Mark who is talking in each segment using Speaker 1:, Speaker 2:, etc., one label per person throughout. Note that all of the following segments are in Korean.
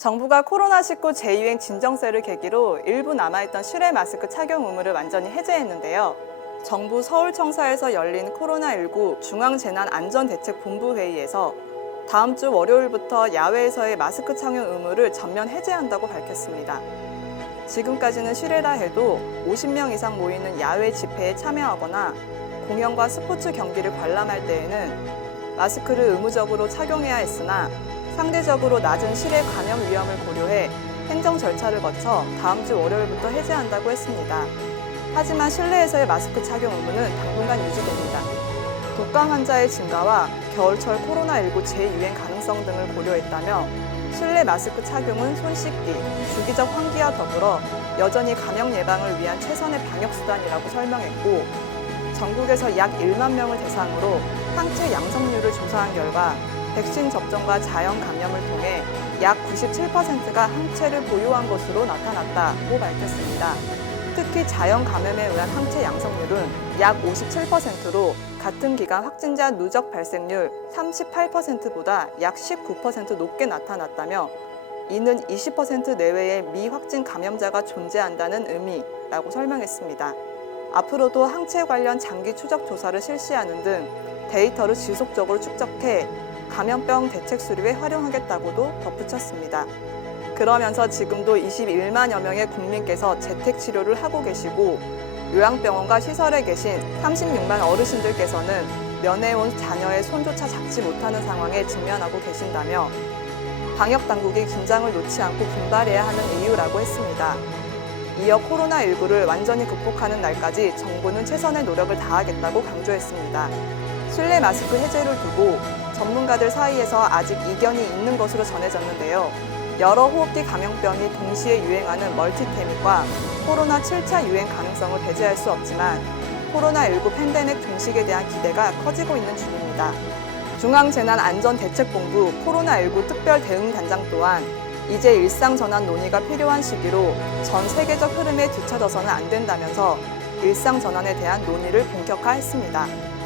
Speaker 1: 정부가 코로나19 재유행 진정세를 계기로 일부 남아있던 실외 마스크 착용 의무를 완전히 해제했는데요. 정부 서울청사에서 열린 코로나19 중앙재난안전대책본부 회의에서 다음 주 월요일부터 야외에서의 마스크 착용 의무를 전면 해제한다고 밝혔습니다. 지금까지는 실외라 해도 50명 이상 모이는 야외 집회에 참여하거나 공연과 스포츠 경기를 관람할 때에는 마스크를 의무적으로 착용해야 했으나 상대적으로 낮은 실외 감염 위험을 고려해 행정 절차를 거쳐 다음 주 월요일부터 해제한다고 했습니다. 하지만 실내에서의 마스크 착용 의무는 당분간 유지됩니다. 독감 환자의 증가와 겨울철 코로나19 재유행 가능성 등을 고려했다며 실내 마스크 착용은 손 씻기, 주기적 환기와 더불어 여전히 감염 예방을 위한 최선의 방역 수단이라고 설명했고 전국에서 약 1만 명을 대상으로 항체 양성률을 조사한 결과 백신 접종과 자연 감염을 통해 약 97%가 항체를 보유한 것으로 나타났다고 밝혔습니다. 특히 자연 감염에 의한 항체 양성률은 약 57%로 같은 기간 확진자 누적 발생률 38%보다 약 19% 높게 나타났다며 이는 20% 내외의 미확진 감염자가 존재한다는 의미라고 설명했습니다. 앞으로도 항체 관련 장기 추적 조사를 실시하는 등 데이터를 지속적으로 축적해 감염병 대책 수립에 활용하겠다고도 덧붙였습니다. 그러면서 지금도 21만여 명의 국민께서 재택 치료를 하고 계시고 요양병원과 시설에 계신 36만 어르신들께서는 면회온 자녀의 손조차 잡지 못하는 상황에 직면하고 계신다며 방역 당국이 긴장을 놓지 않고 분발해야 하는 이유라고 했습니다. 이어 코로나19를 완전히 극복하는 날까지 정부는 최선의 노력을 다하겠다고 강조했습니다. 실내 마스크 해제를 두고 전문가들 사이에서 아직 이견이 있는 것으로 전해졌는데요. 여러 호흡기 감염병이 동시에 유행하는 멀티테믹과 코로나 7차 유행 가능성을 배제할 수 없지만 코로나19 팬데믹 종식에 대한 기대가 커지고 있는 중입니다. 중앙재난안전대책본부 코로나19 특별대응단장 또한 이제 일상 전환 논의가 필요한 시기로 전 세계적 흐름에 뒤처져서는 안 된다면서 일상 전환에 대한 논의를 본격화했습니다.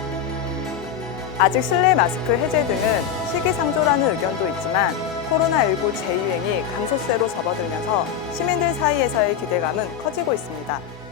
Speaker 1: 아직 실내 마스크 해제 등은 시기상조라는 의견도 있지만 코로나19 재유행이 감소세로 접어들면서 시민들 사이에서의 기대감은 커지고 있습니다.